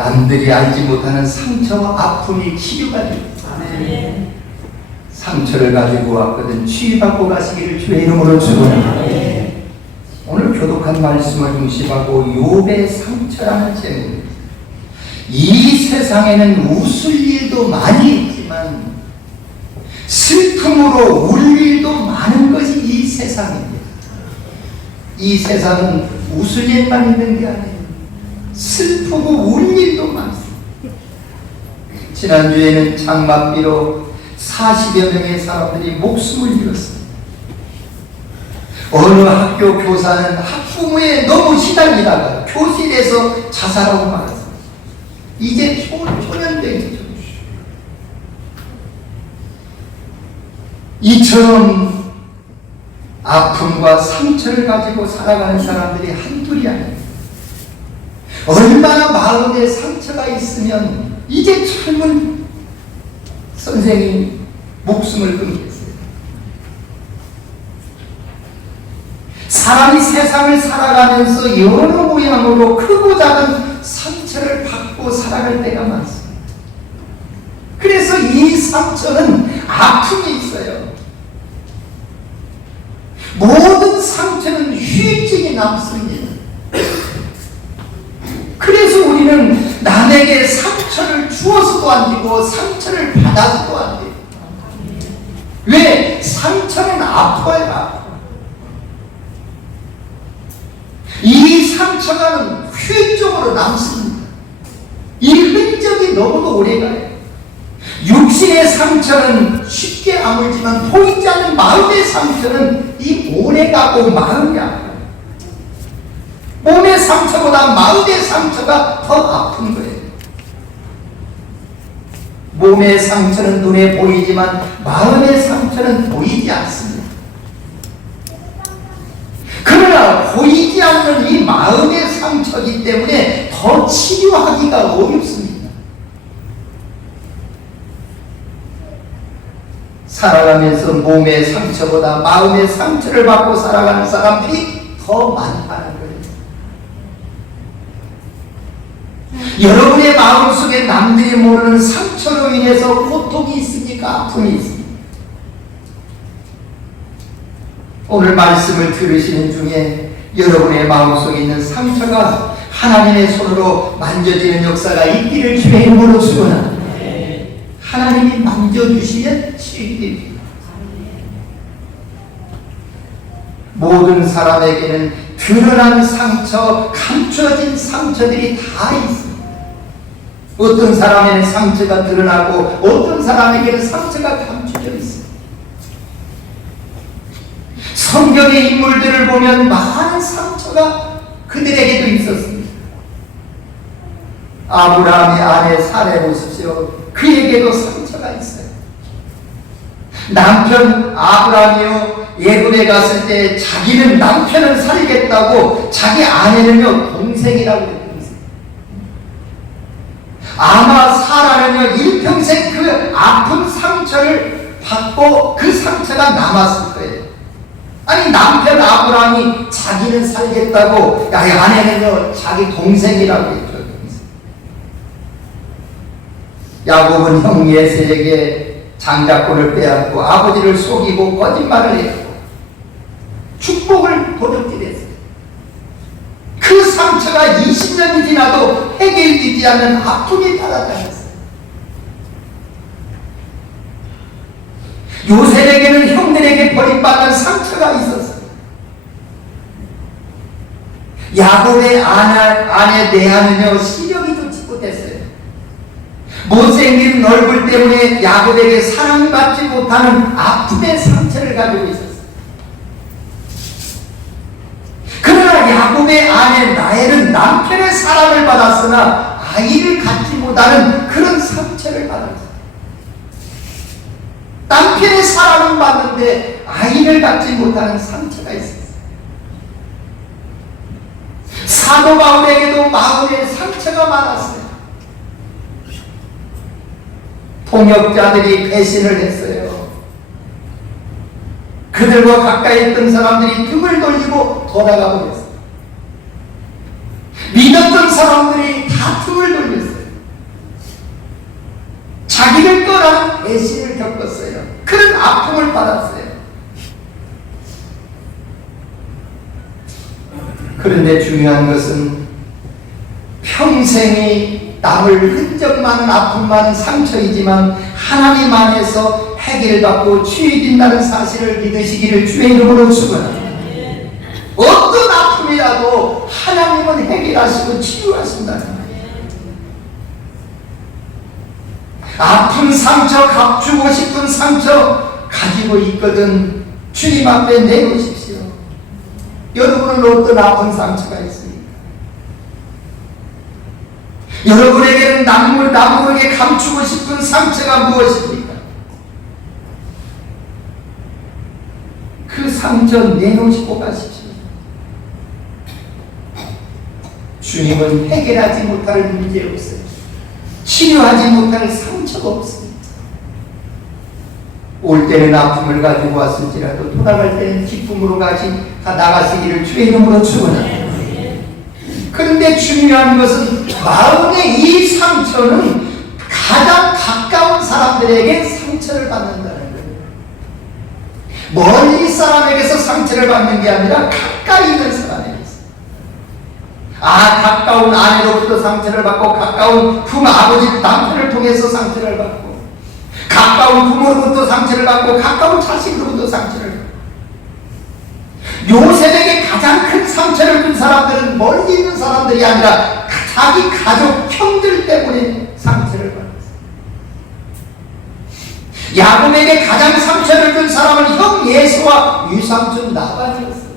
남들이 알지 못하는 상처와 아픔이 치유가 됩니다. 상처를 가지고 왔거든 치유받고 가시기를 주의 이름으로 축원합니다. 오늘 교독한 말씀을 중심하고 욥의 상처라는 제목. 이 세상에는 웃을 일도 많이 있지만 슬픔으로 울 일도 많은 것이 이 세상입니다. 이 세상은 웃을 일만 있는 게 아니에요. 슬프고 울 일도 많습니다. 지난주에는 장맛비로 40여 명의 사람들이 목숨을 잃었습니다. 어느 학교 교사는 학부모에 너무 시달리다가 교실에서 자살하고 말았습니다. 이제 초년생이죠. 이처럼 아픔과 상처를 가지고 살아가는 사람들이 한둘이 아닙니다. 얼마나 마음에 상처가 있으면 이제 젊은 선생이 목숨을 끊겠어요. 사람이 세상을 살아가면서 여러 모양으로 크고 작은 상처를 받고 살아갈 때가 많습니다. 그래서 이 상처는 아픔이 있어요. 모든 상처는 후유증이 남습니다. 그래서 우리는 남에게 상처를 주어서도 안 되고 상처를 받아서도 안 돼요. 왜? 상처는 아파요. 이 상처가 후유증으로 남습니다. 이 흔적이 너무도 오래가요. 육신의 상처는 쉽게 아물지만 보이지 않는 마음의 상처는 이 오래가고 마음이 아파요. 몸의 상처보다 마음의 상처가 더 아픈 거예요. 몸의 상처는 눈에 보이지만 마음의 상처는 보이지 않습니다. 그러나 보이지 않는 이 마음의 상처이기 때문에 더 치료하기가 어렵습니다. 살아가면서 몸의 상처보다 마음의 상처를 받고 살아가는 사람들이 더 많다는 거예요. 여러분의 마음속에 남들이 모르는 상처로 인해서 고통이 있습니까? 아픔이 있습니까? 오늘 말씀을 들으시는 중에 여러분의 마음속에 있는 상처가 하나님의 손으로 만져지는 역사가 있기를 주의 이름으로 축원합니다. 하나님이 만져주시면 치유됩니다. 모든 사람에게는 드러난 상처, 감춰진 상처들이 다 있습니다. 어떤 사람에게는 상처가 드러나고 어떤 사람에게는 상처가 감춰져 있습니다. 성경의 인물들을 보면 많은 상처가 그들에게도 있었습니다. 아브라함의 아내 사례 보십시오. 그에게도 상처가 있어요. 남편 아브라함이요 애굽에 갔을 때 자기는 남편을 살겠다고 자기 아내는요 동생이라고 했어요. 아마 사라는요 일평생 그 아픈 상처를 받고 그 상처가 남았을 거예요. 아니 남편 아브라함이 자기는 살겠다고 아내는요 자기 동생이라고 했죠. 야곱은 형 예세에게 장자권을 빼앗고 아버지를 속이고 거짓말을 했고 축복을 도둑질했어요. 그 상처가 20년이 지나도 해결되지 않는 아픔이 따라다녔어요. 요셉에게는 형들에게 버림받은 상처가 있었어요. 야곱의 아내 레아는요 시력이 좋지 못했어요. 못생긴 얼굴 때문에 야곱에게 사랑받지 못하는 아픔의 상처를 가지고 있었어요. 그러나 야곱의 아내 라헬은 남편의 사랑을 받았으나 아이를 갖지 못하는 그런 상처를 받았어요. 남편의 사랑은 받는데 아이를 갖지 못하는 상처가 있었어요. 사도 바울에게도 마음의 상처가 많았어요. 통역자들이 배신을 했어요. 그들과 가까이 있던 사람들이 등을 돌리고 돌아가 버렸어요. 믿었던 사람들이 다 등을 돌렸어요. 배신을 겪었어요. 그런 아픔을 받았어요. 그런데 중요한 것은 평생이 남을 흔적 많은 아픔 많은 상처이지만 하나님 안에서 해결받고 치유된다는 사실을 믿으시기를 주의 이름으로 축원합니다. 어떤 아픔이라도 하나님은 해결하시고 치유하신다는 거예요. 아픈 상처, 갚주고 싶은 상처 가지고 있거든 주님 앞에 내놓으십시오. 여러분은 어떤 아픈 상처가 있습니까? 여러분에게는 남에게 감추고 싶은 상처가 무엇입니까? 그 상처 내놓으시고 가십시오. 주님은 해결하지 못할 문제 없어요. 치료하지 못할 상처가 없습니다. 올 때는 아픔을 가지고 왔을지라도 돌아갈 때는 기쁨으로 나가시기를 주의 이름으로 축원합니다. 그런데 중요한 것은 마음의 이 상처는 가장 가까운 사람들에게 상처를 받는다는 거예요. 멀리 사람에게서 상처를 받는 게 아니라 가까이 있는 사람에게서. 가까운 아내로부터 상처를 받고, 가까운 아버지 남편을 통해서 상처를 받고, 가까운 부모로부터 상처를 받고, 가까운 자식으로부터 상처를 받고. 요셉에게 가장 큰 상처를 준 사람들은 멀리 있는 사람들이 아니라 자기 가족, 형들 때문에 상처를 받았어요. 야곱에게 가장 상처를 준 사람은 형 예수와 유삼촌 나반이었어요.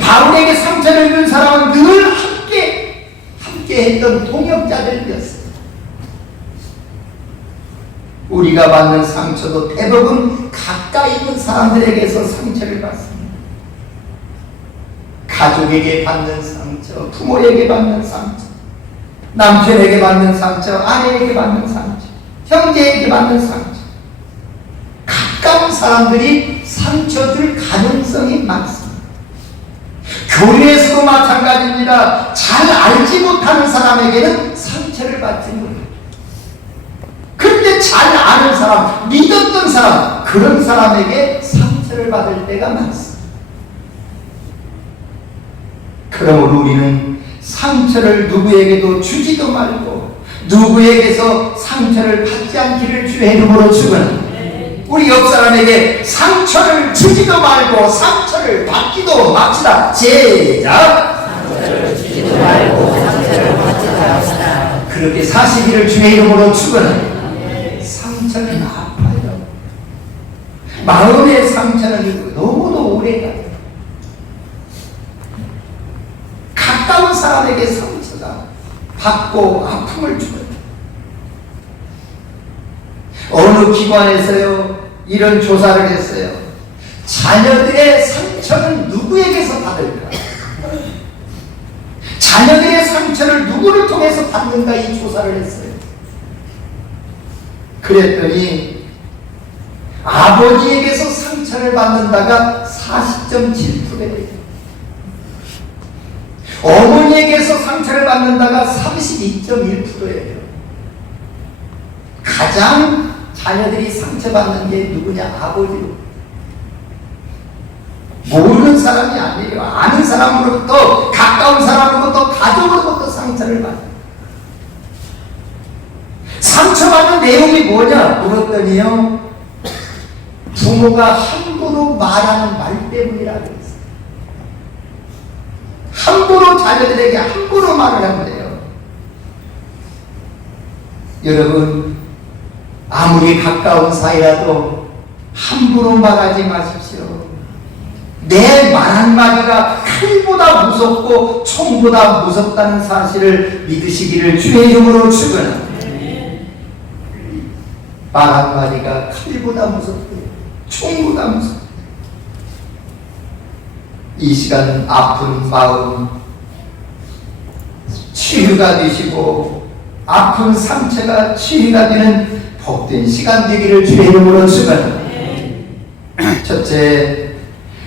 바울에게 상처를 준 사람은 늘 함께 했던 동역자들이었어요. 우리가 받는 상처도 대부분 가까이 있는 사람들에게서 상처를 받습니다. 가족에게 받는 상처, 부모에게 받는 상처, 남편에게 받는 상처, 아내에게 받는 상처, 형제에게 받는 상처. 가까운 사람들이 상처 줄 가능성이 많습니다. 교회에서도 마찬가지입니다. 잘 알지 못하는 사람에게는 상처를 받지 못합니다. 그런데 잘 아는 사람, 믿었던 사람, 그런 사람에게 상처를 받을 때가 많습니다. 그러므로 우리는 상처를 누구에게도 주지도 말고 누구에게서 상처를 받지 않기를 주의 이름으로 축원합니다. 우리 옆 사람에게 상처를 주지도 말고 상처를 받지도 맙시다. 시작! 상처를 주지도 말고 상처를 받지도 맙시다. 그렇게 사시기를 주의 이름으로 축원합니다. 상처는 아파요. 마음의 상처는 너무도 오래가요. 가까운 사람에게 상처가 받고 아픔을 주거든요. 어느 기관에서요 이런 조사를 했어요. 자녀들의 상처는 누구에게서 받을까? 자녀들의 상처를 누구를 통해서 받는가 이 조사를 했어요. 그랬더니 아버지에게서 상처를 받는다가 40.7%예요. 어머니에게서 상처를 받는다가 32.1%예요. 가장 자녀들이 상처받는 게 누구냐? 아버지로. 모르는 사람이 아니에요. 아는 사람으로부터, 가까운 사람으로부터, 가족으로부터 상처를 받아요. 상처받는 내용이 뭐냐? 물었더니요, 부모가 함부로 말하는 말 때문이라고 했어요. 함부로 자녀들에게 함부로 말을 하면 돼요. 여러분, 아무리 가까운 사이라도 함부로 말하지 마십시오. 내 말 한마디가 칼보다 무섭고 총보다 무섭다는 사실을 믿으시기를 주의 이름으로 축원합니다. 말 한마디가 칼보다 무섭고 총보다 무섭고. 이 시간 아픈 마음 치유가 되시고 아픈 상처가 치유가 되는 복된 시간 되기를 주의 이름으로 축원합니다. 첫째,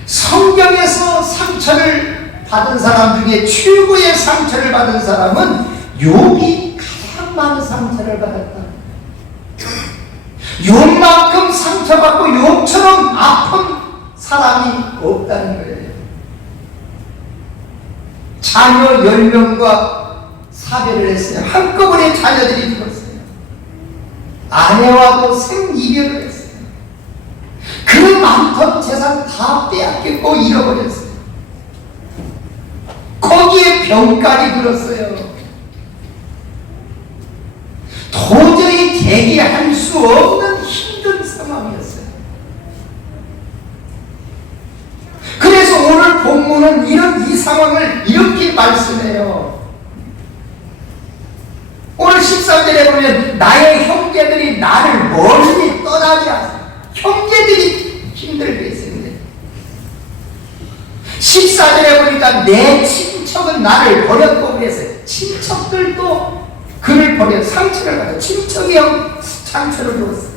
성경에서 상처를 받은 사람 중에 최고의 상처를 받은 사람은 욥이 가장 많은 상처를 받았다. 욥만큼 상처받고 욥처럼 아픈 사람이 없다는 거예요. 자녀 10명과 사별을 했어요. 한꺼번에 자녀들이 죽었어요. 아내와도 생이별을 했어요. 그 많던 재산 다 빼앗겼고 잃어버렸어요. 거기에 병까지 들었어요. 도저히 재기할 수 없는 힘든 상황이었어요. 그래서 오늘 본문은 이 상황을 이렇게 말씀해요. 오늘 13절에 보면 나의 형제들이 나를 멀리 떠나지 않습니다. 형제들이 힘들게 했는데 14절에 보니까 내 친척은 나를 버렸고 그랬어요. 친척들도 그를 버려 상처를 받아. 친척이 형 상처를 줬어요.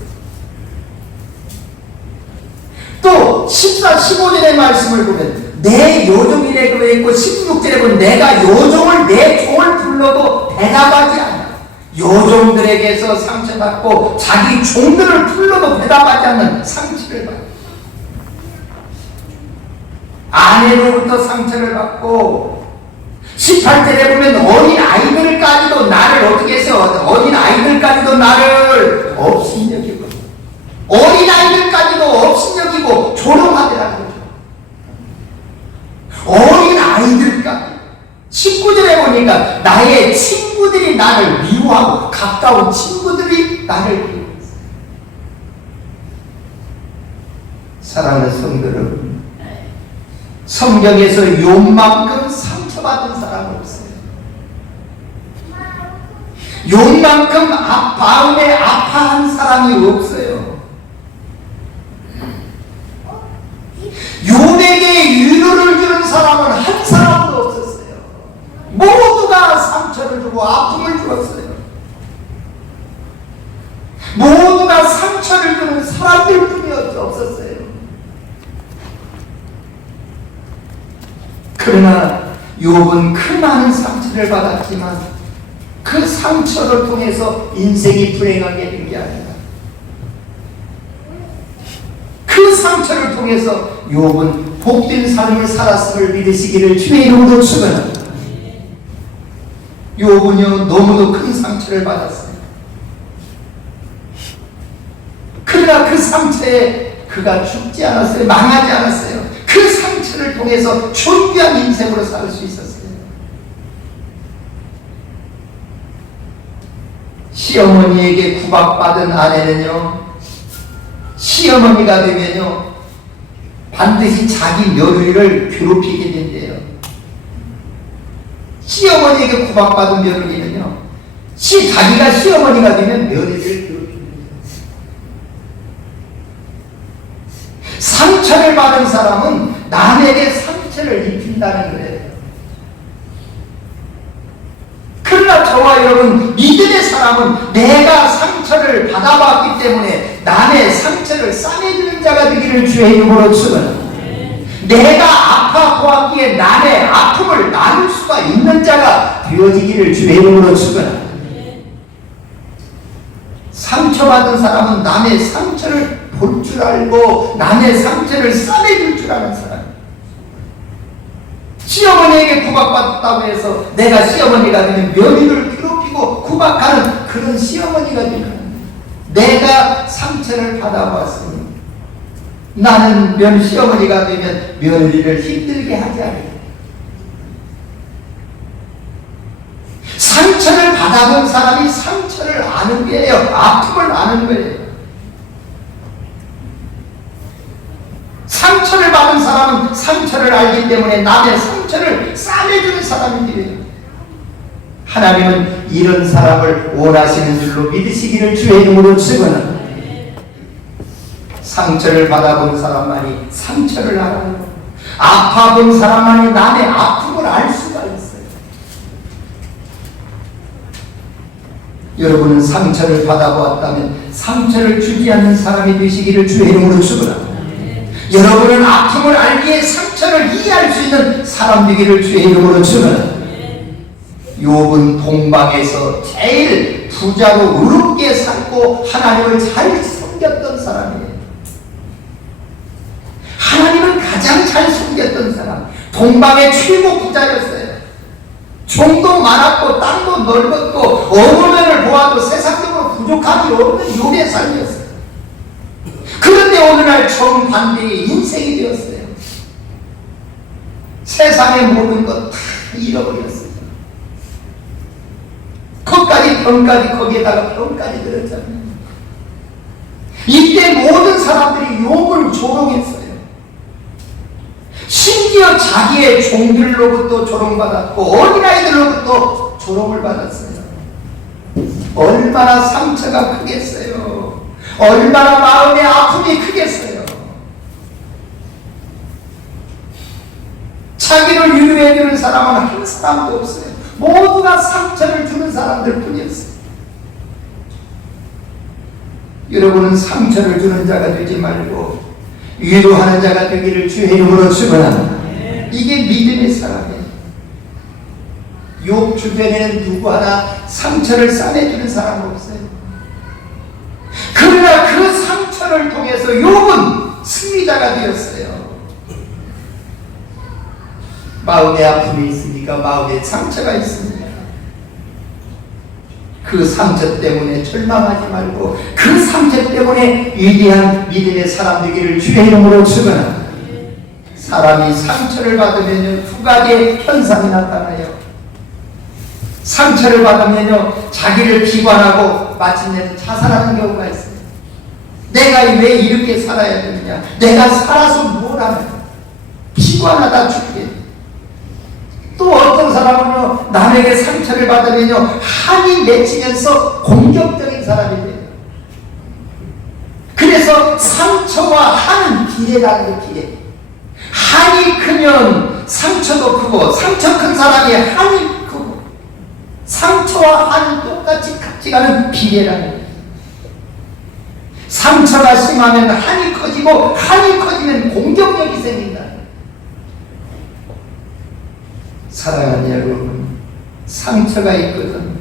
또 14, 15절의 말씀을 보면 내 요종이라고 했고 16절에 보면 내가 요종을 내 종을 불러도 대답하지 않아. 요종들에게서 상처받고 자기 종들을 불러도 대답하지 않는 상처를 받아. 아내로부터 상처를 받고 18절에 보면 어린 아이들까지도 나를 어떻게 해서 어린 아이들까지도 나를 업신여기고 어린 아이들까지도 업신여기고 조롱하더라는 거죠. 어린 아이들까지 19절에 보니까 나의 친구들이 나를 미워하고 가까운 친구들이 나를 미워했어요. 사랑하는 성도 여러분, 성경에서 욥만큼 상처받은 사람은 없어요. 욥만큼 마음에 아파한 사람이 없어요. 욥에게 위로를 주는 사람은 한 사람도 없었어요. 모두가 상처를 주고 아픔을 주었어요. 모두가 상처를 주는 사람들뿐이 없었어요. 그러나 욥은 그 많은 상처를 받았지만 그 상처를 통해서 인생이 불행하게 된 게 아니다. 그 상처를 통해서 욥은 복된 삶을 살았음을 믿으시기를 주의 이름으로 축원합니다. 욥은요 너무도 큰 상처를 받았어요. 그러나 그 상처에 그가 죽지 않았어요. 망하지 않았어요. 그 상처를 통해서 존귀한 인생으로 살 수 있었어요. 시어머니에게 구박받은 아내는요 시어머니가 되면요 반드시 자기 며느리를 괴롭히게 된대요. 시어머니에게 구박받은 며느리는요 자기가 시어머니가 되면 며느리를 괴롭히게 돼요. 상처를 받은 사람은 남에게 상처를 입힌다는 거예요. 그러나 저와 여러분 믿음의 사람은 내가 상처를 받아봤기 때문에 남의 상처를 싸매주는 자가 되기를 주의 이름으로 축원합니다. 내가 아파 보았기에 남의 아픔을 나눌 수가 있는 자가 되어지기를 주의 이름으로 축원합니다. 상처받은 사람은 남의 상처를 볼 줄 알고 남의 상처를 싸매줄 줄 아는 사람. 시어머니에게 구박받았다고 해서 내가 시어머니가 되면 며느리를 괴롭히고 구박하는 그런 시어머니가 되면 내가 상처를 받아봤으니 나는 시어머니가 되면 며느리를 힘들게 하지 않겠다. 상처를 받아본 사람이 상처를 아는 거예요. 아픔을 아는 거예요. 상처를 받은 사람은 상처를 알기 때문에 남의 상처를 싸매주는 사람이 돼요. 하나님은 이런 사람을 원하시는 줄로 믿으시기를 주의 이름으로 축원합니다. 상처를 받아본 사람만이 상처를 알아요. 아파본 사람만이 남의 아픔을 알 수가 있어요. 여러분은 상처를 받아보았다면 상처를 주지 않는 사람이 되시기를 주의 이름으로 축원합니다. 여러분은 아픔을 알기에 상처를 이해할 수 있는 사람 되기를 주의 이름으로 축원합니다. 욥은 동방에서 제일 부자로 의롭게 살고 하나님을 잘 섬겼던 가장 잘 숨겼던 사람, 동방의 최고 부자였어요. 종도 많았고 땅도 넓었고 어느 면을 보아도 세상적으로 부족함이 없는 욥의 삶이었어요. 그런데 어느 날 정반대의 인생이 되었어요. 세상의 모든 것 다 잃어버렸어요. 거기까지 병까지 거기에다가 병까지 들었잖아요. 이때 모든 사람들이 욥을 조롱했어요. 심지어 자기의 종들로부터 조롱받았고 어린아이들로부터 조롱을 받았어요. 얼마나 상처가 크겠어요. 얼마나 마음의 아픔이 크겠어요. 자기를 위로해주는 사람은 한 사람도 없어요. 모두가 상처를 주는 사람들 뿐이었어요. 여러분은 상처를 주는 자가 되지 말고 위로하는 자가 되기를 주의 이름으로 축원합니다. 이게 믿음의 사람이에요. 욥 주변에는 누구 하나 상처를 싸매주는 사람 없어요. 그러나 그 상처를 통해서 욥은 승리자가 되었어요. 마음에 아픔이 있으니까 마음에 상처가 있습니다. 그 상처 때문에 절망하지 말고 그 상처 때문에 위대한 믿음의 사람 되기를 주의 이름으로 축원합니다. 사람이 상처를 받으면 두 가지의 현상이 나타나요. 상처를 받으면 자기를 비관하고 마침내는 자살하는 경우가 있어요. 내가 왜 이렇게 살아야 되느냐, 내가 살아서 뭘 하느냐, 비관하다 죽게. 또 어떤 사람은요, 남에게 상처를 받으면요, 한이 맺히면서 공격적인 사람이 돼요. 그래서 상처와 한은 비례라는 게 비례. 한이 크면 상처도 크고, 상처 큰 사람이 한이 크고, 상처와 한은 똑같이 같이 가는 비례라는 거예요. 상처가 심하면 한이 커지고, 한이 커지면 공격력이 생긴다. 사랑하는 여러분, 상처가 있거든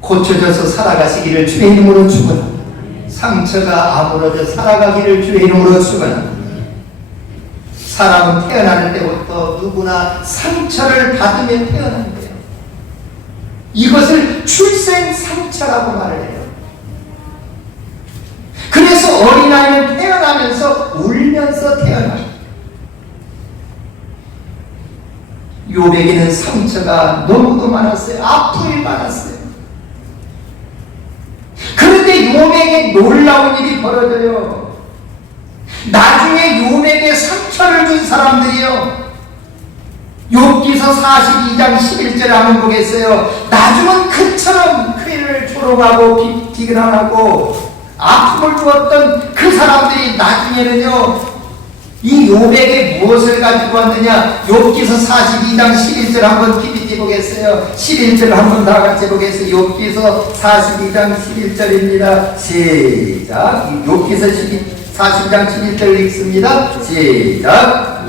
고쳐져서 살아가시기를 주의 이름으로 축원합니다. 상처가 아물어져 살아가기를 주의 이름으로 축원합니다. 사람은 태어날 때부터 누구나 상처를 받으며 태어난대요. 이것을 출생 상처라고 말을 해요. 그래서 어린아이는 태어나면서 울면서 태어납니다. 욥에게는 상처가 너무도 많았어요. 아픔이 많았어요. 그런데 욥에게 놀라운 일이 벌어져요. 나중에 욥에게 상처를 준 사람들이요, 욥기서 42장 11절에 한번 보겠어요. 나중은 그처럼 그를 조롱하고 비난하고 아픔을 주었던 그 사람들이 나중에는요, 이 욥에게 무엇을 가지고 왔느냐? 욥기서 42장 11절 한번 PPT 보겠어요. 11절 한번 다 같이 보겠어요. 욥기서 42장 11절입니다. 시작. 욥기서 40장 11절 읽습니다. 시작.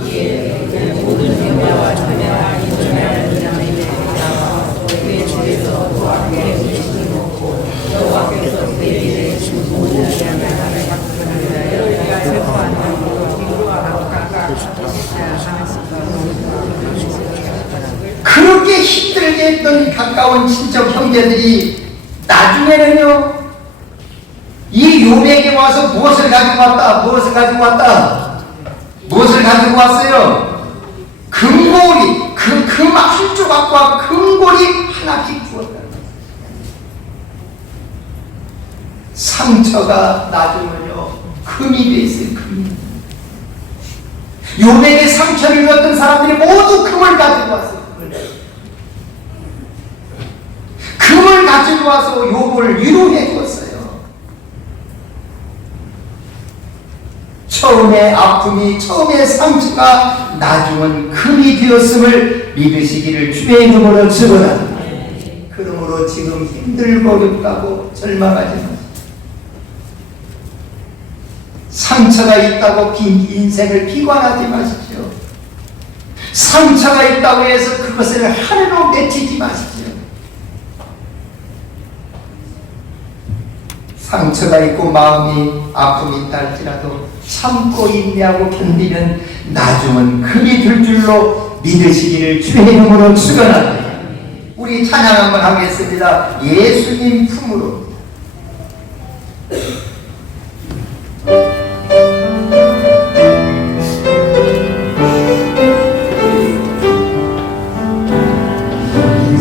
그렇게 힘들게 했던 가까운 친척 형제들이 나중에는요, 이 욥에게 와서 무엇을 가지고 왔다? 무엇을 가지고 왔다? 무엇을 가지고 왔어요? 금고리, 금 한 조각과 금고리 하나씩 주었다. 상처가 나중은요, 금이 돼 있어요. 금이. 욥에게 상처를 주었던 사람들이 모두 금을 가지고 왔어요. 금을 가지고 와서 욥을 위로해 주었어요. 처음에 아픔이, 처음에 상처가 나중은 금이 되었음을 믿으시기를 주의 이름으로 축원합니다. 그러므로 지금 힘들고 어렵다고 절망하지 마십시오. 상처가 있다고 인생을 비관하지 마십시오. 상처가 있다고 해서 그것을 하늘로 맺히지 마십시오. 상처가 있고 마음이 아픔이 있다 할지라도 참고 인내하고 견디면 나중은 금이 들 줄로 믿으시기를 주의 이름으로 축원합니다. 우리 찬양 한번 하겠습니다. 예수님 품으로.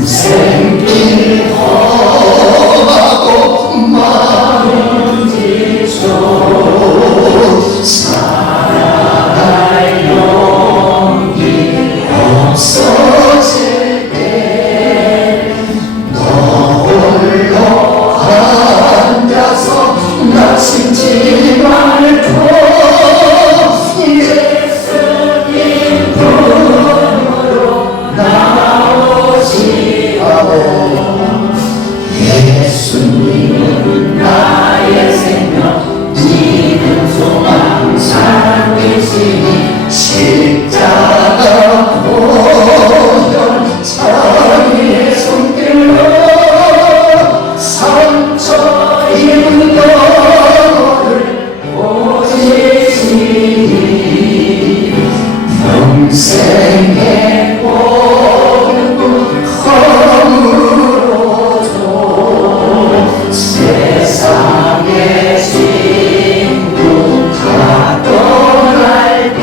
생길 험하고 마른 길속 살아갈 용기 없어질 때 너 홀로 앉아서 나심지 말고 예수님 품으로 나오시. 예수님은 나의 생명 믿음 소망 살리시니 십자가 보혈 자기의 손길로 상처 입은 너를 보시니 평생의 복음 허물어도 세상의 친구 다 떠날 때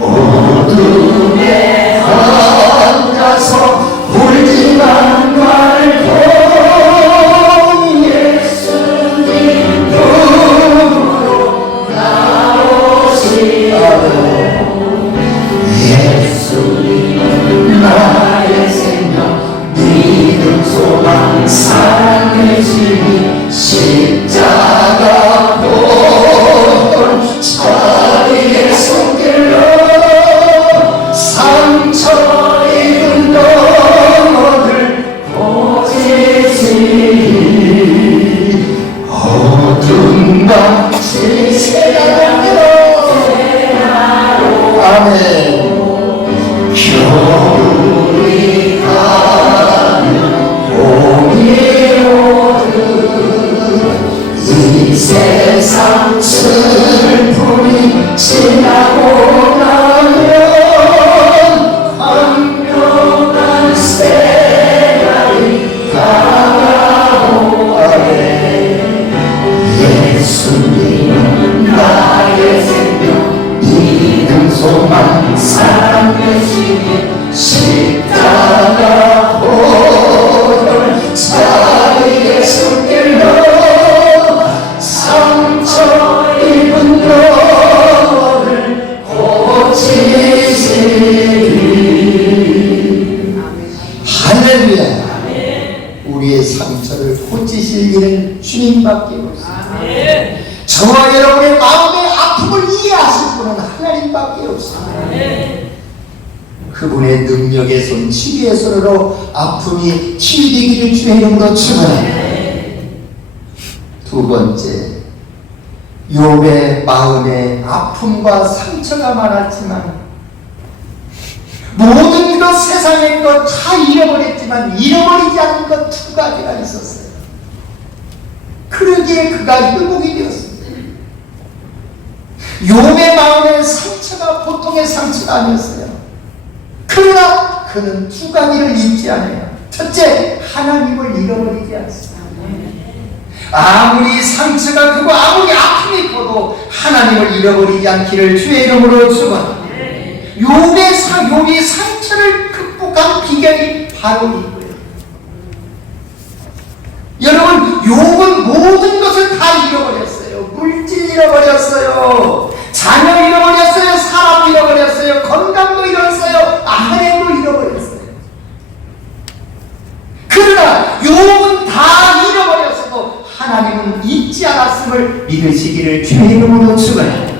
어둠에 앉아서 울지만 말고 예수님 품으로 나오시오. 예수님은 나의 생명 믿음 소망 살리시니 십자가 보혈 자기의 손길로 상처 입은 너를 고치시니 어둠과 지새로. 아멘. 겨울이 가면 봄이 오듯 이 세상 슬픔이 지나고 나면 광명한 새날이 다가오네. 예수님은 나의 생명 믿음 소망 사랑 되시니 십자가 보혈 자기의 손길로 상처 입은 너를 고치시니. 할렐루야. 우리의 상처를 고치실 일은 주님밖에 없습니다. 저와 여러분의 마음의 아픔을 이해하실 분은 하나님밖에 없습니다. 그분의 능력의 손, 치유의 손으로 아픔이 치유되기를 주의 이름으로 축원합니다. 두 번째, 욥의 마음에 아픔과 상처가 많았지만 모든 것, 세상의 것 다 잃어버렸지만 잃어버리지 않은 것 두 가지가 있었어요. 그러기에 그가 회복이 되었습니다. 욥의 마음에 상처가 보통의 상처가 아니었어요. 그러나 그는 두 가지를 잊지 않아요. 첫째, 하나님을 잃어버리지 않습니다. 아무리 상처가 크고 아무리 아픔이 커도 하나님을 잃어버리지 않기를 주의 이름으로 축원합니다. 욥이 상처를 극복한 비결이 바로 이거예요. 여러분, 욥은 모든 것을 다 잃어버렸어요. 물질 잃어버렸어요. 자녀 잃어버렸어요. 사람 잃어버렸어요. 건강도 잃었어요. 아내도 잃어버렸어요. 그러나 욥은 다 잃어버렸어도 하나님은 잊지 않았음을 믿으시기를 주의 이름으로 축원합니다.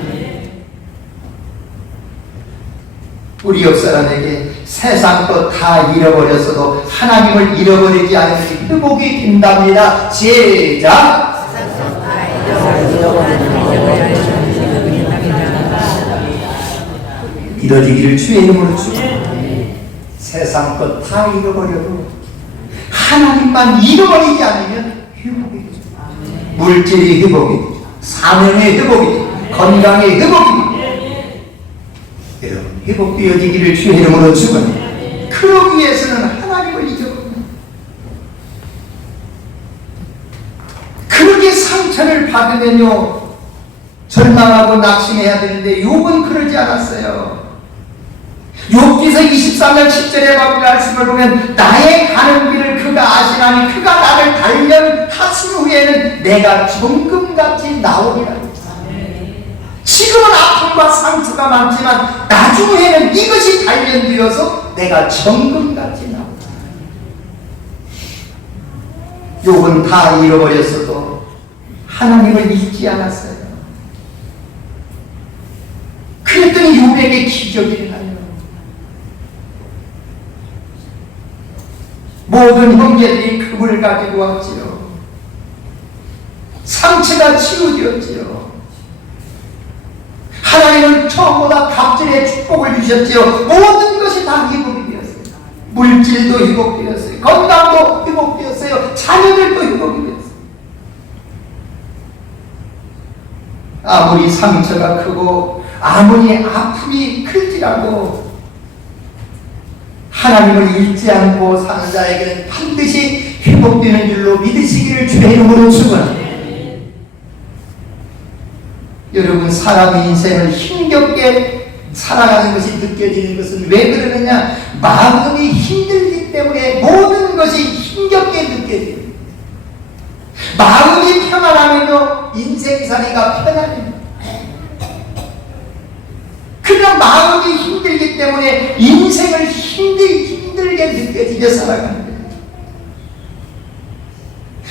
우리 옆사람에게 세상 것 다 잃어버렸어도 하나님을 잃어버리지 않으니 회복이 된답니다. 시작! 이뤄지기를 주의 이름으로 축원합니다. 세상 것 다 잃어버려도 하나님만 잃어버리지 않으면 회복이 됩니다. 물질이 회복이 됩니다. 사명의 회복이죠. 건강의 회복입니다. 여러분, 회복되어지기를 주의 이름으로 축원합니다. 그러기 위해서는 하나님을 잊어버립니다. 그렇게 상처를 받으면요 절망하고 낙심해야 되는데 욥은 그러지 않았어요. 욥기서 23장 10절의 말씀을 보면 나의 가는 길을 그가 아시나니 그가 나를 단련하신 후에는 내가 정금같이 나오리라. 지금은 아픔과 상처가 많지만 나중에는 이것이 단련되어서 내가 정금같이 나오리라. 욥은 다 잃어버렸어도 하나님을 잊지 않았어요. 그랬더니 욥에게 기적이 일어나요. 모든 형제들이 금을 가지고 왔지요. 상처가 치유되었지요. 하나님은 처음보다 갑절의 축복을 주셨지요. 모든 것이 다 회복이 되었어요. 물질도 회복되었어요. 건강도 회복되었어요. 자녀들도 회복이 되었어요. 아무리 상처가 크고 아무리 아픔이 클지라도 하나님을 잊지 않고 사는 자에게는 반드시 회복되는 줄로 믿으시기를 주의 이름으로 축원합니다. 여러분, 사람의 인생을 힘겹게 살아가는 것이 느껴지는 것은 왜 그러느냐? 마음이 힘들기 때문에 모든 것이 힘겹게 느껴집니다. 마음이 평안하면요 인생살이가 편안합니다. 그냥 마음이 힘들기 때문에 인생을 힘들게 느껴지며 살아가는 거예요.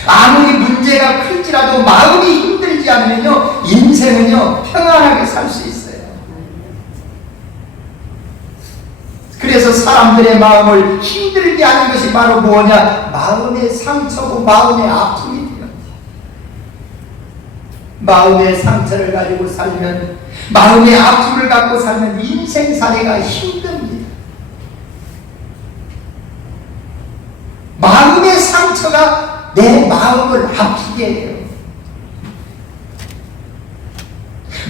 아무리 문제가 클지라도 마음이 힘들지 않으면요 인생은요 평안하게 살 수 있어요. 그래서 사람들의 마음을 힘들게 하는 것이 바로 뭐냐? 마음의 상처고 마음의 아픔이 돼요. 마음의 상처를 가지고 살면, 마음의 아픔을 갖고 살면 인생살이가 힘듭니다. 마음의 상처가 내 마음을 아프게 해요.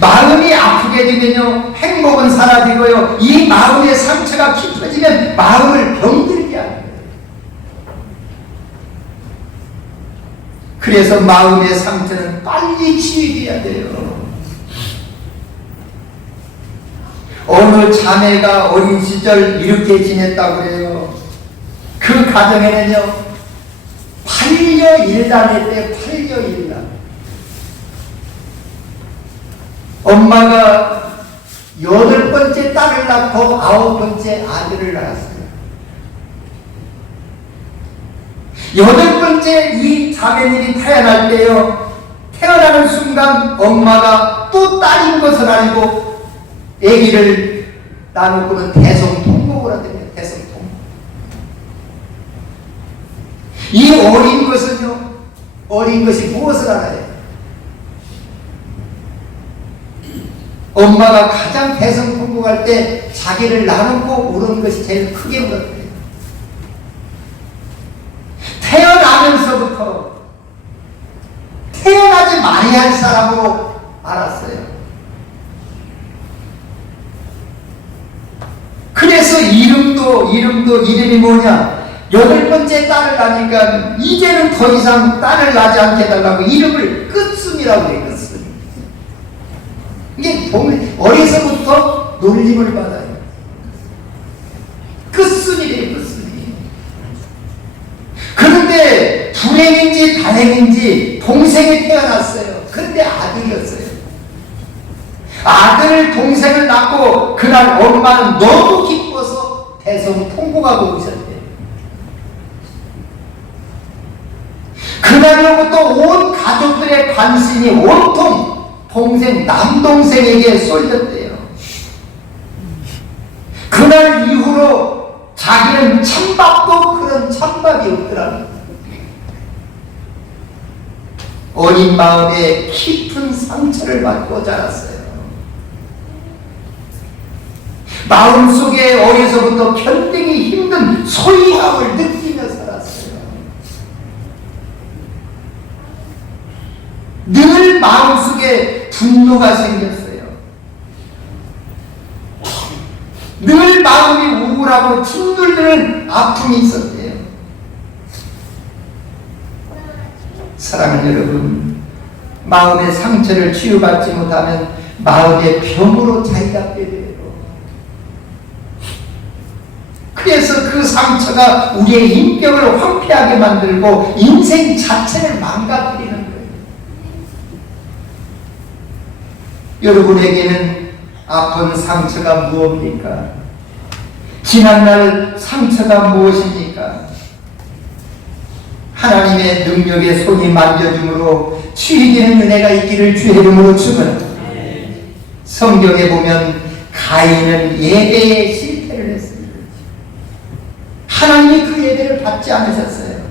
마음이 아프게 되면요 행복은 사라지고요 이 마음의 상처가 깊어지면 마음을 병들게 하는 거예요. 그래서 마음의 상처는 빨리 치유해야 돼요. 어느 자매가 어린 시절 이렇게 지냈다고 그래요. 그 가정에는요 8녀 1단했대. 8녀 1단. 엄마가 8번째 딸을 낳고 9번째 아들을 낳았어요. 8번째 이 자매님이 태어날 때요 태어나는 순간 엄마가 또 딸인 것을 알고 아기를 나누고는 대성통곡을 하더래요. 대성통곡. 이 어린 것은요 어린 것이 무엇을 알아요? 엄마가 가장 대성통곡할 때 자기를 나누고 우는 것이 제일 크게 울었대요. 태어나면서부터 태어나지 말아야 할 사람으로 알았어요. 그래서 이름이 뭐냐? 8번째 딸을 낳으니까 이제는 더 이상 딸을 낳지 않게 해달라고 이름을 끝순이라고 해요. 끝순. 이게 어려서부터 놀림을 받아요. 끝순이래요. 끝순이. 그런데 불행인지 다행인지 동생이 태어났어요. 그런데 아들이었어요. 아들을 동생을 낳고 그날 엄마는 너무 기뻐서 대성통곡하고 오셨대요. 그날로부터 온 가족들의 관심이 온통 동생, 남동생에게 쏠렸대요. 그날 이후로 자기는 찬밥도 그런 찬밥이 없더랍니다. 어린 마음에 깊은 상처를 받고 자랐어요. 마음속에 어려서부터 견디기 힘든 소외감을 느끼며 살았어요. 늘 마음속에 속에 분노가 생겼어요. 늘 마음이 우울하고 짓눌리는 아픔이 있었대요. 사랑하는 여러분, 마음의 상처를 치유받지 못하면 마음의 병으로 자리 잡게 돼요. 그래서 그 상처가 우리의 인격을 황폐하게 만들고 인생 자체를 망가뜨리는 거예요. 여러분에게는 아픈 상처가 무엇입니까? 지난날 상처가 무엇입니까? 하나님의 능력의 손이 만져줌으로 치유되는 은혜가 있기를 주의 이름으로 축원합니다. 성경에 보면 가인은 예배에 실패를 했습니다. 하나님이 그 예배를 받지 않으셨어요.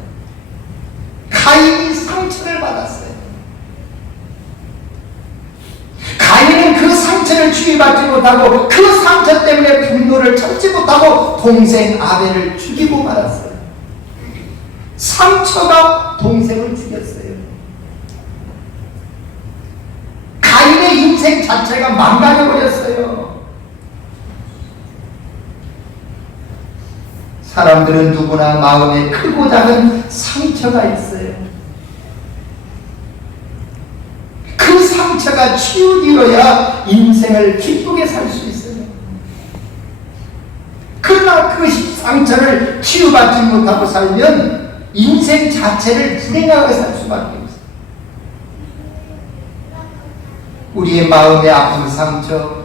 가인이 상처를 받았어요. 가인은 그 상처를 치유받지 못하고 그 상처 때문에 분노를 참지 못하고 동생 아벨을 죽이고 말았어요. 상처가 동생을 죽였어요. 가인의 인생 자체가 망가져버렸어요. 사람들은 누구나 마음에 크고 작은 상처가 있어요. 그 상처가 치유되어야 인생을 기쁘게 살 수 있어요. 그러나 그 상처를 치유받지 못하고 살면 인생 자체를 불행하게 살 수밖에 없어요. 우리의 마음의 아픈 상처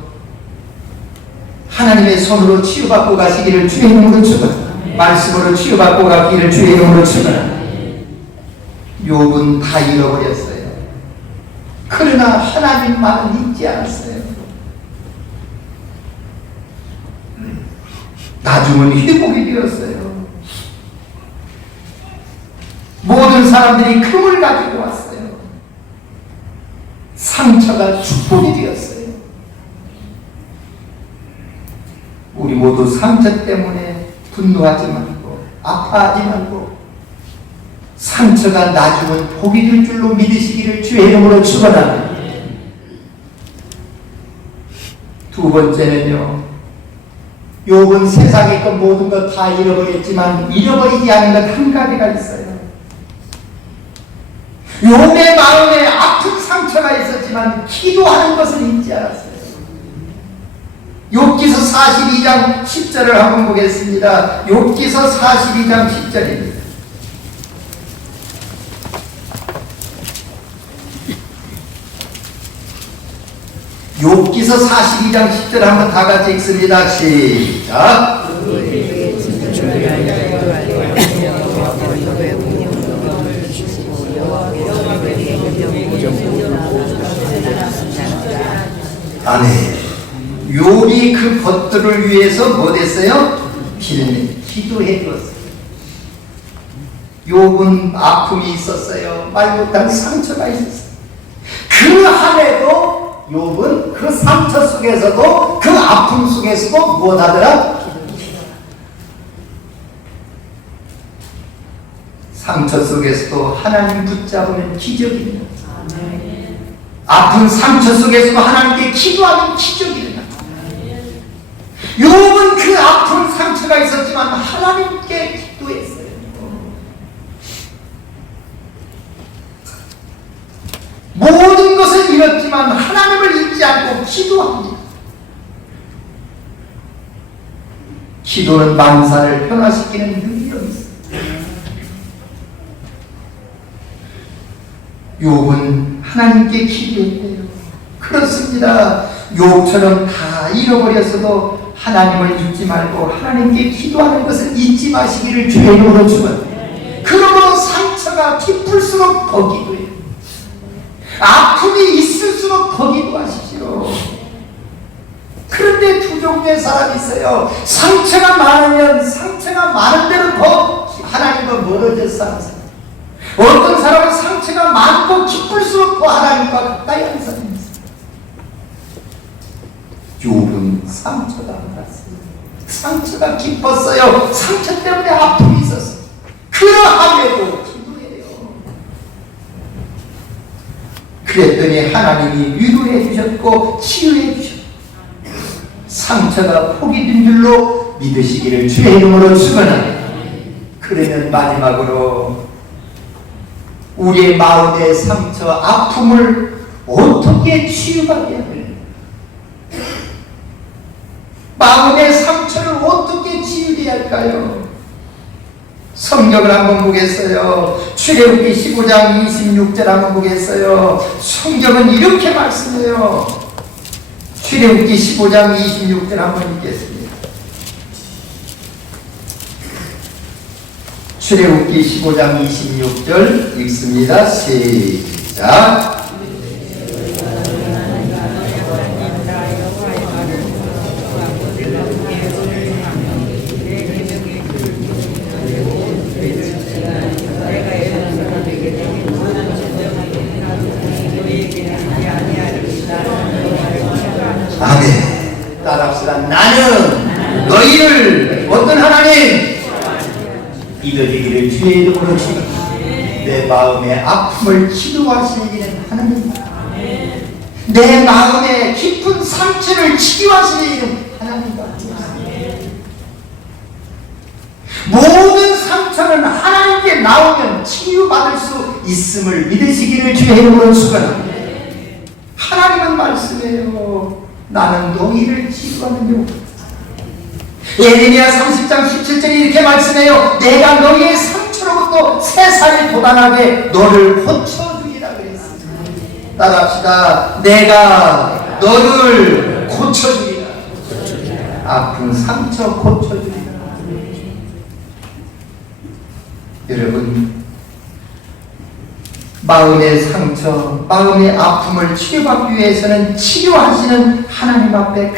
하나님의 손으로 치유받고 가시기를 주의 이름으로 축원합니다. 말씀으로 치유받고 가기를 주의 이름으로 축원합니다. 욥은 다 잃어버렸어요. 그러나 하나님만은 잊지 않았어요. 나중은 회복이 되었어요. 모든 사람들이 금을 가지고 왔어요. 상처가 축복이 되었어요. 우리 모두 상처 때문에 분노하지 말고 아파하지 말고 상처가 나중은 복이 될 줄로 믿으시기를 주의 이름으로 축원합니다. 두 번째는요, 욥은 세상의 것 모든 것 다 잃어버렸지만 잃어버리지 않은 것 한 가지가 있어요. 욥의 마음에 아픈 상처가 있었지만 기도하는 것을 잊지 않았어요. 욥기서 42장 10절을 한번 보겠습니다. 욥기서 42장 10절입니다. 욥기서 42장 10절 한번 다 같이 읽습니다. 시작. 아멘. 욥이 그 것들을 위해서 뭐 됐어요? 기도해 주었어요. 욥은 아픔이 있었어요. 말 못할 상처가 있었어요. 그 한해도 욥은 그 상처 속에서도 그 아픔 속에서도 무엇하더라? 상처 속에서도 하나님 붙잡으면 기적입니다. 아픈 상처 속에서도 하나님께 기도하는 기적이 일어납니다. 욥은 그 아픈 상처가 있었지만 하나님께 기도했어요. 모든 것을 잃었지만 하나님을 잊지 않고 기도합니다. 기도는 만사를 변화시키는 능력이 있습니다. 욥은 하나님께 기도했대요. 그렇습니다. 욥처럼 다 잃어버렸어도 하나님을 잊지 말고 하나님께 기도하는 것을 잊지 마시기를 주의 이름으로 축원합니다. 그러므로 상처가 깊을수록 더 기도해요. 아픔이 있을수록 더 기도하십시오. 그런데 두 종류의 사람이 있어요. 상처가 많으면 상처가 많은 대로 더 하나님과 멀어져 사는 사람. 어떤 사람은 상처가 많고 깊을수록 더 하나님과 가까이 하는 사람이 있어요. 욥은 상처가 많았어요. 상처가 깊었어요. 상처 때문에 아픔이 있었어요. 그러함에도 기도해요. 그랬더니 하나님이 위로해 주셨고 치유해 주셨고 상처가 폭이 된 줄로 믿으시기를 주의 이름으로 축원합니다. 그러면 마지막으로 우리의 마음의 상처, 아픔을 어떻게 치유하게 해야 되는가? 마음의 상처를 어떻게 치유해야 할까요? 성경을 한번 보겠어요. 출애굽기 15장 26절 한번 보겠어요. 성경은 이렇게 말씀해요. 출애굽기 15장 26절 한번 읽겠습니다. 출애굽기 15장 26절 읽습니다. 시작. 아멘. 따라합시다. 나는 너희를 어떤 하나님? 믿어지기를 주의 이름으로 축원합니다. 내 마음의 아픔을 치유하시는 하나님, 내 마음의 깊은 상처를 치유하시는 하나님, 모든 상처는 하나님께 나오면 치유받을 수 있음을 믿으시기를 주의 이름으로 축원합니다. 하나님은 말씀해요. 나는 너희를 치유하는 영. 예레미야 30장 17절에 이렇게 말씀해요. 내가 너희의 상처로부터 새 살이 돋아나게 너를 고쳐주리라 그랬습니다. 따라합시다. 내가 너를 고쳐주리라. 아픈 상처 고쳐주리라. 여러분, 마음의 상처, 마음의 아픔을 치유받기 위해서는 치료하시는 하나님 앞에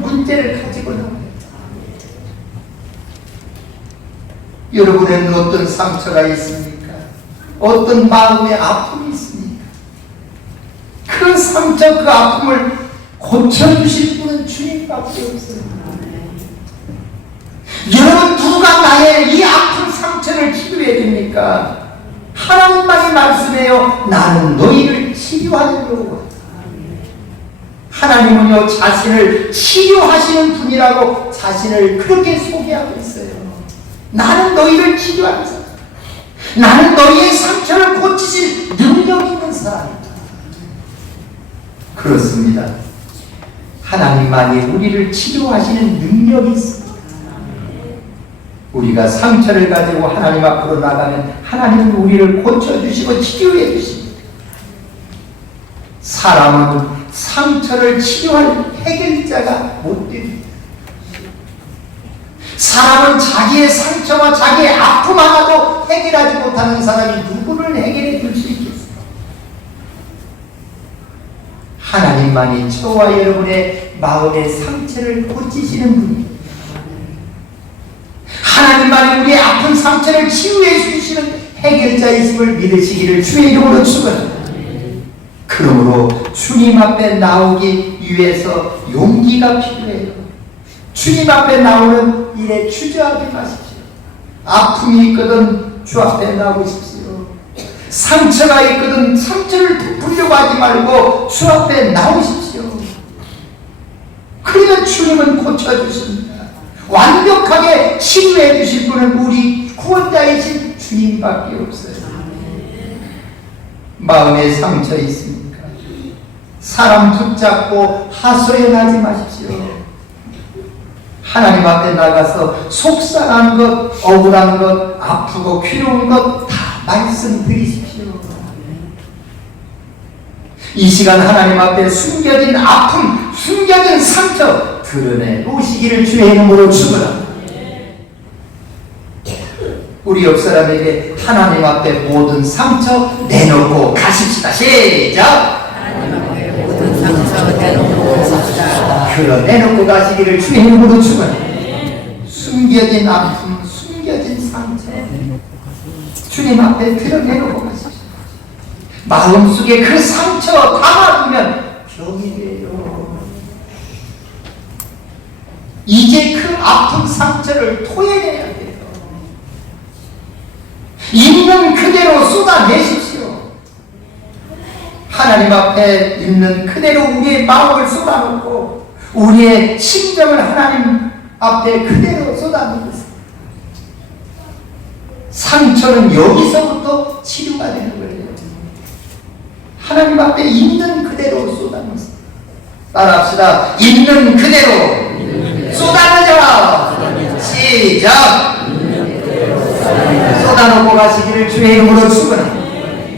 문제를 가지고 나옵니다. 여러분에는 어떤 상처가 있습니까? 어떤 마음의 아픔이 있습니까? 그 상처, 그 아픔을 고쳐주실 분은 주님밖에 없어요. 여러분, 누가 나의 이 아픈 상처를 치유해 줍니까? 하나님만이 말씀해요. 나는 너희를 치유하려고. 하나님은요, 자신을 치유하시는 분이라고 자신을 그렇게 소개하고 있어요. 나는 너희를 치유하는 사람, 나는 너희의 상처를 고치실 능력 있는 사람이다. 그렇습니다. 하나님만이 우리를 치유하시는 능력이 있습니다. 우리가 상처를 가지고 하나님 앞으로 나가면 하나님은 우리를 고쳐주시고 치유해 주십니다. 사람은 상처를 치유할 해결자가 못 됩니다. 사람은 자기의 상처와 자기의 아픔 하나도 해결하지 못하는 사람이 누구를 해결해 줄 수 있겠어요? 하나님만이 저와 여러분의 마음의 상처를 고치시는 분입니다. 하나님만이 우리의 아픈 상처를 치유해 주시는 해결자이심을 믿으시기를 주의 이름으로 축원합니다. 그러므로 주님 앞에 나오기 위해서 용기가 필요해요. 주님 앞에 나오는 일에 주저하지 마십시오. 아픔이 있거든 주 앞에 나오십시오. 상처가 있거든 상처를 덮으려고 하지 말고 주 앞에 나오십시오. 그러면 주님은 고쳐주십니다. 완벽하게 치유해 주실 분은 우리 구원자이신 주님밖에 없어요. 마음에 상처 있습니까? 사람 붙잡고 하소연하지 마십시오. 하나님 앞에 나가서 속상한 것, 억울한 것, 아프고 괴로운 것 다 말씀드리십시오. 이 시간 하나님 앞에 숨겨진 아픔, 숨겨진 상처 드러내 놓으시기를 주의 이름으로 축원합니다. 우리 옆 사람에게 하나님 앞에 모든 상처 내놓고 가십시다. 시작! 모든 상처 내놓고 가십시다. 내놓고 가시기를 주의 이름으로 축원합니다. 숨겨진 아픔, 숨겨진 상처 주님 앞에 드러내놓고 가십시오. 마음속에 그 상처 담아두면 병이 돼요. 이제 그 아픈 상처를 토해내야 돼요. 있는 그대로 쏟아내십시오. 하나님 앞에 있는 그대로 우리의 마음을 쏟아놓고 우리의 심정을 하나님 앞에 그대로 쏟아놓는 것입니다. 상처는 여기서부터 치료가 되는 거예요. 하나님 앞에 있는 그대로 쏟아놓습니다. 따라합시다. 있는 그대로 쏟아내자. 시작. 쏟아놓고 가시기를 주의 이름으로 축원합니다.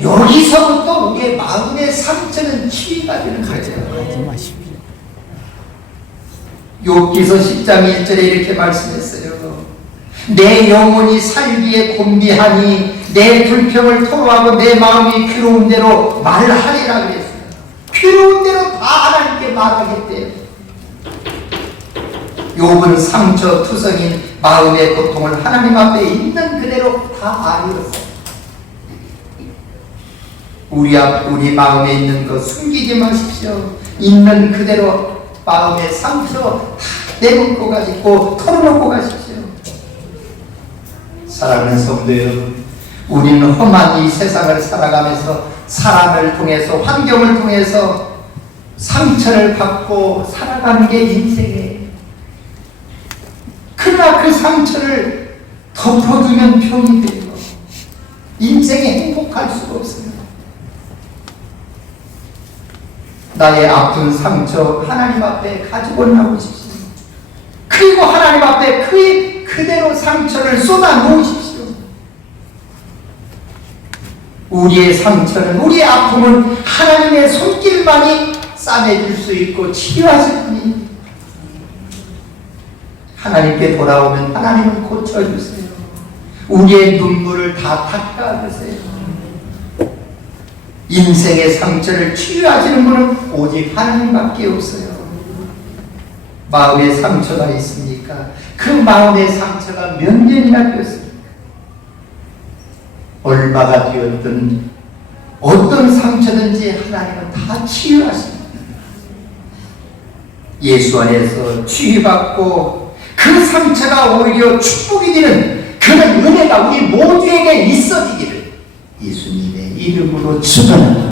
여기서부터 우리의 마음의 상처는 치유가 되는 거예요. 욥기서 10장 1절에 이렇게 말씀했어요. 내 영혼이 살기에 곤비하니 내 불평을 토로하고 내 마음이 괴로운 대로 말하리라 그랬어요. 괴로운 대로 다 하나님께 말하겠대요. 욥은 상처 투성인 마음의 고통을 하나님 앞에 있는 그대로 다 알렸어요. 우리 마음에 있는 것 숨기지 마십시오. 있는 그대로 마음의 상처 다 내놓고 가시고 털어놓고 가십시오. 사랑하는 성도 여러분, 우리는 험한 이 세상을 살아가면서 사람을 통해서 환경을 통해서 상처를 받고 살아가는 게 인생이에요. 그러나 그 상처를 덮어두면 병이 돼요. 인생에 행복할 수가 없습니다. 나의 아픈 상처 하나님 앞에 가지고 나오십시오. 그리고 하나님 앞에 그대로 상처를 쏟아 놓으십시오. 우리의 상처는, 우리의 아픔은 하나님의 손길만이 싸매줄 수 있고 치료하실 분이 하나님께 돌아오면 하나님은 고쳐주세요. 우리의 눈물을 다 닦아주세요. 인생의 상처를 치유하시는 분은 오직 하나님밖에 없어요. 마음의 상처가 있습니까? 그 마음의 상처가 몇 년이나 되었습니까? 얼마가 되었든 어떤 상처든지 하나님은 다 치유하십니다. 예수 안에서 치유받고 그 상처가 오히려 축복이 되는 그런 은혜가 우리 모두에게 있어지기를 예수님의 이름으로 축원합니다.